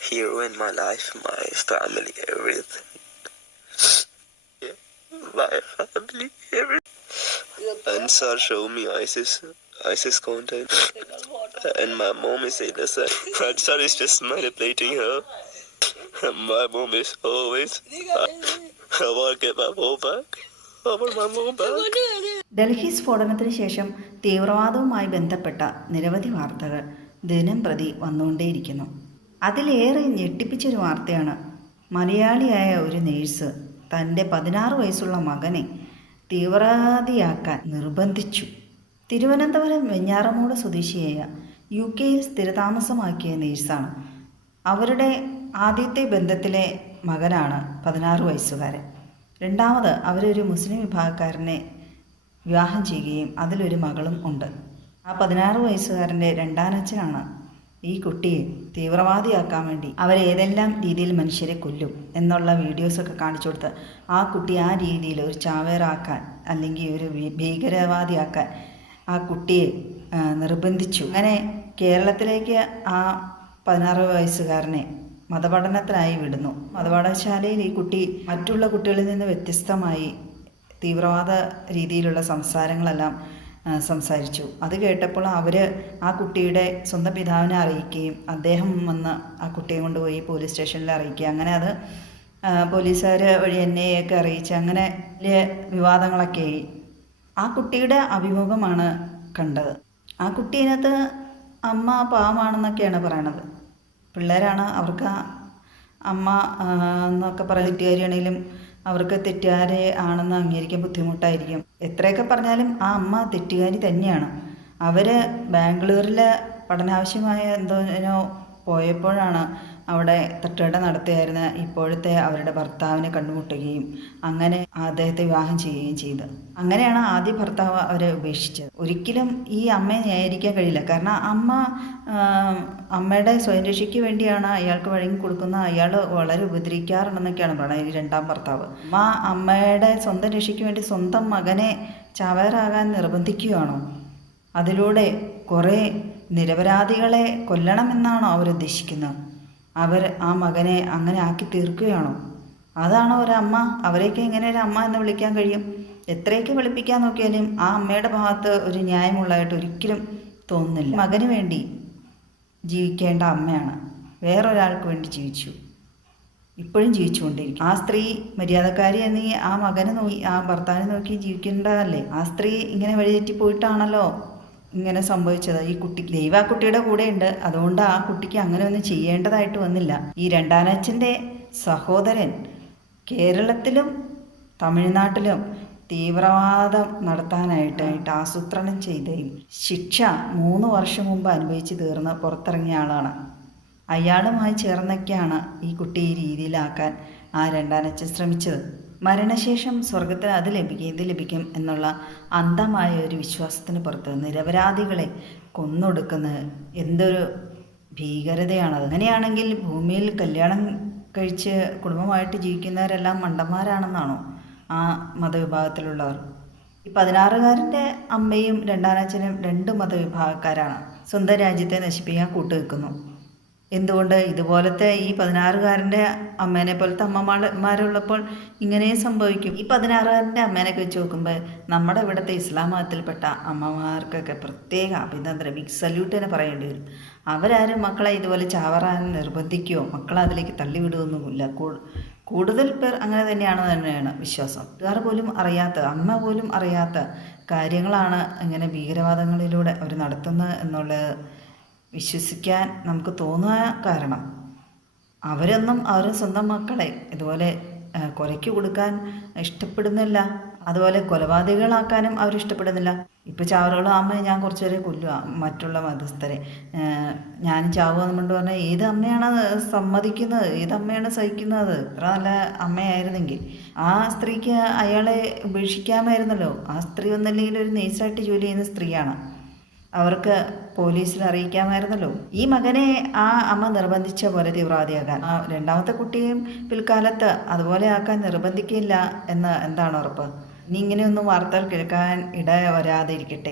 He ruined my life, my family, everything. Yeah, my family, everything. And sir show me ISIS, ISIS content, and my mom is innocent. Ansar is just manipulating her. My mom is always. I, want to get my mom back. Delhi സ്ഫോടനത്തിന് ശേഷം തീവ്രവാദവുമായി ബന്ധപ്പെട്ട നിരവധി വാർത്തകൾ ദിനം പ്രതി വന്നുകൊണ്ടേയിരിക്കുന്നു അതിലേറെ ഞെട്ടിപ്പിച്ചൊരു വാർത്തയാണ്. മലയാളിയായ ഒരു നേഴ്സ് തന്റെ പതിനാറ് വയസ്സുള്ള മകനെ തീവ്രവാദിയാക്കാൻ നിർബന്ധിച്ചു. തിരുവനന്തപുരം വെഞ്ഞാറമൂട് സ്വദേശിയായ യു കെയിൽ സ്ഥിരതാമസമാക്കിയ നേഴ്സാണ്. അവരുടെ ആദ്യത്തെ ബന്ധത്തിലെ മകനാണ് പതിനാറ് വയസ്സുകാരൻ. രണ്ടാമത് അവരൊരു മുസ്ലിം വിഭാഗക്കാരനെ വിവാഹം ചെയ്യുകയും അതിലൊരു മകളും ഉണ്ട്. ആ പതിനാറ് വയസ്സുകാരന്റെ രണ്ടാനച്ഛനാണ് ഈ കുട്ടിയെ തീവ്രവാദിയാക്കാൻ വേണ്ടി അവരേതെല്ലാം രീതിയിൽ മനുഷ്യരെ കൊല്ലും എന്നുള്ള വീഡിയോസൊക്കെ കാണിച്ചു കൊടുത്ത് ആ കുട്ടി ആ രീതിയിൽ ഒരു ചാവേറാക്കാൻ അല്ലെങ്കിൽ ഒരു ഭീകരവാദിയാക്കാൻ ആ കുട്ടിയെ നിർബന്ധിച്ചു. അങ്ങനെ കേരളത്തിലേക്ക് ആ പതിനാറ് വയസ്സുകാരനെ മതപഠനത്തിനായി വിടുന്നു. മതപാഠശാലയിൽ ഈ കുട്ടി മറ്റുള്ള കുട്ടികളിൽ നിന്ന് വ്യത്യസ്തമായി തീവ്രവാദ രീതിയിലുള്ള സംസാരങ്ങളെല്ലാം സംസാരിച്ചു. അത് കേട്ടപ്പോൾ അവർ ആ കുട്ടിയുടെ സ്വന്തം പിതാവിനെ അറിയിക്കുകയും അദ്ദേഹം വന്ന് ആ കുട്ടിയെ കൊണ്ടുപോയി പോലീസ് സ്റ്റേഷനിൽ അറിയിക്കുക അങ്ങനെ അത് പോലീസുകാർ വഴി എന്നെയൊക്കെ അറിയിച്ച് അങ്ങനെ വിവാദങ്ങളൊക്കെ ആയി. ആ കുട്ടിയുടെ അഭിമുഖമാണ് കണ്ടത്. ആ കുട്ടീനകത്ത് അമ്മ പാവമാണെന്നൊക്കെയാണ് പറയണത്. പിള്ളേരാണ് അവർക്ക് അമ്മ എന്നൊക്കെ പറയുന്ന തെറ്റുകാരിയാണെങ്കിലും അവർക്ക് തെറ്റുകാരെ ആണെന്ന് അംഗീകരിക്കാൻ ബുദ്ധിമുട്ടായിരിക്കും. എത്രയൊക്കെ പറഞ്ഞാലും ആ അമ്മ തെറ്റുകാരി തന്നെയാണ്. അവർ ബാംഗ്ലൂരിലെ പഠനാവശ്യമായ എന്തോനോ പോയപ്പോഴാണ് അവിടെ തട്ടുകട നടത്തിയായിരുന്ന ഇപ്പോഴത്തെ അവരുടെ ഭർത്താവിനെ കണ്ടുമുട്ടുകയും അങ്ങനെ അദ്ദേഹത്തെ വിവാഹം ചെയ്യുകയും ചെയ്തു. അങ്ങനെയാണ് ആദ്യ ഭർത്താവ് അവരെ ഉപേക്ഷിച്ചത്. ഒരിക്കലും ഈ അമ്മയെ ന്യായീകരിക്കാൻ കഴിയില്ല. കാരണം അമ്മ അമ്മയുടെ സ്വയം രക്ഷയ്ക്ക് വേണ്ടിയാണ് അയാൾക്ക് വഴങ്ങി കൊടുക്കുന്ന അയാൾ വളരെ ഉപദ്രവിക്കാറുണ്ടെന്നൊക്കെയാണ് പറയുന്നത് ഈ രണ്ടാം ഭർത്താവ്. അമ്മ അമ്മയുടെ സ്വന്തം രക്ഷയ്ക്ക് വേണ്ടി സ്വന്തം മകനെ ചവറാകാൻ നിർബന്ധിക്കുകയാണോ? അതിലൂടെ കുറേ നിരപരാധികളെ കൊല്ലണമെന്നാണോ അവരുദ്ദേശിക്കുന്നത് അവർ ആ മകനെ അങ്ങനെ ആക്കി തീർക്കുകയാണോ? അതാണോ ഒരമ്മ? അവരെയൊക്കെ എങ്ങനെ ഒരു അമ്മ എന്ന് വിളിക്കാൻ കഴിയും? എത്രയൊക്കെ വിളിപ്പിക്കാൻ നോക്കിയാലും ആ അമ്മയുടെ ഭാഗത്ത് ഒരു ന്യായമുള്ളതായിട്ട് ഒരിക്കലും തോന്നുന്നില്ല. മകന് വേണ്ടി ജീവിക്കേണ്ട അമ്മയാണ്. വേറൊരാൾക്ക് വേണ്ടി ജീവിച്ചു. ഇപ്പോഴും ജീവിച്ചുകൊണ്ടിരിക്കും. ആ സ്ത്രീ മര്യാദക്കാരി എന്നീ ആ മകനെ നോക്കി ആ ഭർത്താവിനെ നോക്കി ജീവിക്കേണ്ടതല്ലേ? ആ സ്ത്രീ ഇങ്ങനെ വഴിതെറ്റി പോയിട്ടാണല്ലോ? ഇങ്ങനെ സംഭവിച്ചത്. ഈ കുട്ടി ദൈവം ആ കുട്ടിയുടെ കൂടെയുണ്ട്. അതുകൊണ്ട് ആ കുട്ടിക്ക് അങ്ങനെ ഒന്നും ചെയ്യേണ്ടതായിട്ട് വന്നില്ല. ഈ രണ്ടാനച്ഛന്റെ സഹോദരൻ കേരളത്തിലും തമിഴ്നാട്ടിലും തീവ്രവാദം നടത്താനായിട്ടായിട്ട് ആസൂത്രണം ചെയ്തതിൽ ശിക്ഷ മൂന്ന് വർഷം മുമ്പ് അനുഭവിച്ച് തീർന്ന് പുറത്തിറങ്ങിയ ആളാണ്. അയാളുമായി ചേർന്നൊക്കെയാണ് ഈ കുട്ടിയെ രീതിയിലാക്കാൻ ആ രണ്ടാനച്ഛൻ ശ്രമിച്ചത്. മരണശേഷം സ്വർഗത്തിൽ അത് ലഭിക്കും ഇത് ലഭിക്കും എന്നുള്ള അന്ധമായ ഒരു വിശ്വാസത്തിന് പുറത്ത് നിരപരാധികളെ കൊന്നൊടുക്കുന്ന എന്തൊരു ഭീകരതയാണത് അങ്ങനെയാണെങ്കിൽ ഭൂമിയിൽ കല്യാണം കഴിച്ച് കുടുംബമായിട്ട് ജീവിക്കുന്നവരെല്ലാം മണ്ടന്മാരാണെന്നാണോ ആ മതവിഭാഗത്തിലുള്ളവർ? ഈ പതിനാറുകാരന്റെ അമ്മയും രണ്ടാനച്ഛനും രണ്ട് മതവിഭാഗക്കാരാണ്. സ്വന്തം രാജ്യത്തെ നശിപ്പിക്കാൻ കൂട്ടുവെക്കുന്നു എന്തുകൊണ്ട് ഇതുപോലത്തെ ഈ പതിനാറുകാരന്റെ അമ്മേനെ പോലത്തെ അമ്മമാരുള്ളപ്പോൾ ഇങ്ങനെ സംഭവിക്കും? ഈ പതിനാറുകാരന്റെ അമ്മേനൊക്കെ വെച്ച് നോക്കുമ്പോൾ നമ്മുടെ ഇവിടുത്തെ ഇസ്ലാം മതത്തിൽപ്പെട്ട അമ്മമാർക്കൊക്കെ പ്രത്യേക അഭിനന്ദനം ബിഗ് സല്യൂട്ട് തന്നെ പറയേണ്ടി വരും. അവരാരും മക്കളെ ഇതുപോലെ ചാവറാൻ നിർബന്ധിക്കുകയോ മക്കളെ അതിലേക്ക് തള്ളിവിടുകയൊന്നുമില്ല. കൂടുതൽ പേർ അങ്ങനെ തന്നെയാണ് തന്നെയാണ് വിശ്വാസം. വീട്ടുകാർ പോലും അറിയാത്ത അമ്മ പോലും അറിയാത്ത കാര്യങ്ങളാണ് ഇങ്ങനെ ഭീകരവാദങ്ങളിലൂടെ അവർ നടത്തുന്നത് എന്നുള്ളത് വിശ്വസിക്കാൻ നമുക്ക് തോന്നുക കാരണം അവരൊന്നും അവർ സ്വന്തം മക്കളെ ഇതുപോലെ കൊലയ്ക്ക് കൊടുക്കാൻ ഇഷ്ടപ്പെടുന്നില്ല. അതുപോലെ കൊലപാതകളാക്കാനും അവർ ഇഷ്ടപ്പെടുന്നില്ല. ഇപ്പോൾ ചാവറുകളും അമ്മ ഞാൻ കുറച്ച് പേരെ കൊല്ലുക മറ്റുള്ള മതസ്ഥരെ. ഞാൻ ചാവുക എന്നുകൊണ്ട് പറഞ്ഞാൽ ഏത് അമ്മയാണ് സമ്മതിക്കുന്നത്? ഏത് അമ്മയാണ് സഹിക്കുന്നത്? ഇത്ര നല്ല അമ്മയായിരുന്നെങ്കിൽ. ആ സ്ത്രീക്ക് അയാളെ ഉപേക്ഷിക്കാമായിരുന്നല്ലോ. ആ സ്ത്രീ ഒന്നല്ലെങ്കിൽ ഒരു നേഴ്സായിട്ട് ജോലി ചെയ്യുന്ന സ്ത്രീയാണ്. അവർക്ക് പോലീസിൽ അറിയിക്കാമായിരുന്നല്ലോ. ഈ മകനെ ആ അമ്മ നിർബന്ധിച്ച പോലെ തീവ്രവാദിയാകാൻ ആ രണ്ടാമത്തെ കുട്ടിയും പിൽക്കാലത്ത് അതുപോലെ ആക്കാൻ നിർബന്ധിക്കില്ല എന്ന് എന്താണ് ഉറപ്പ്? ഇനി ഇങ്ങനെയൊന്നും വാർത്തകൾ കേൾക്കാൻ ഇട വരാതെ ഇരിക്കട്ടെ